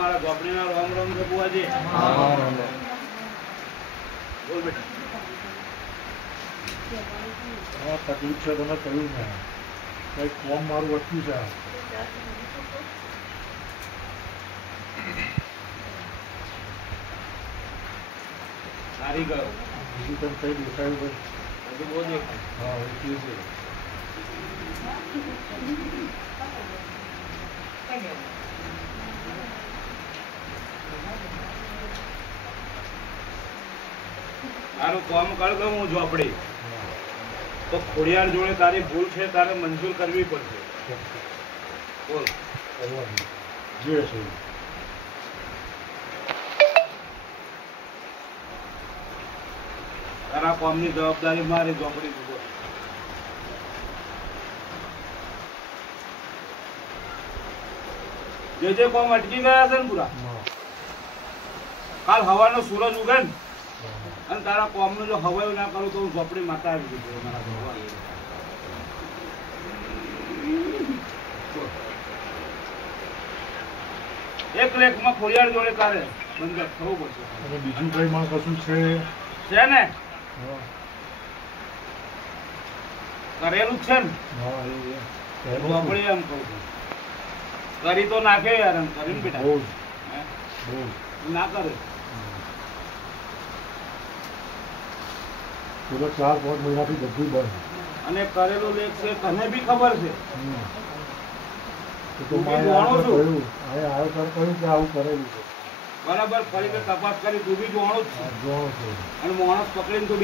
मारा गोपनी ना राम राम के बुआ जी बोल बेटा हां तकलीफ છે તો કહ્યું ને કઈ કોમ મારું અટક્યું છે સારી ગયો બીજું તને કઈ દેખાયું ભાઈ બધું બહુ દેખાય હા એટલી છે તારું કામ કર દઉં હું ઝોપડી તો ખોડિયાર જોડે તારી ભૂલ છે તારે મંજૂર કરવી પડશે બોલ જે છે તારા કામની જવાબદારી મારી ઝોપડી જુઓ જે કામ અટકી ગયા છે ને પૂરા કાલ હવાનો સૂરજ ઉગે ને અને તારા કોમનું જો હવાયું ના કરું તો હું ઝોપડી માતા આવી ગઈ મારા એક લેખમાં ખોડિયાર જોડે તારે બંધ થવું પડશે અને બીજું કઈ માં કશું છે ને કરેલું જ છે ને ઝોપડી એમ કહું છું કરી તો નાખે યાર એમ કરીને બેટા ના કરે પેલા 4-5 મહિનાથી બધું બંધ અને કરેલું લેખ છે તને બી ખબર છે તો આવ્યો ત્યારે કહ્યું કે આવું કરેલું છે બરાબર ફરી તપાસ કરી તું બી જોવાનું જ છે અને માણસ પકડીને તું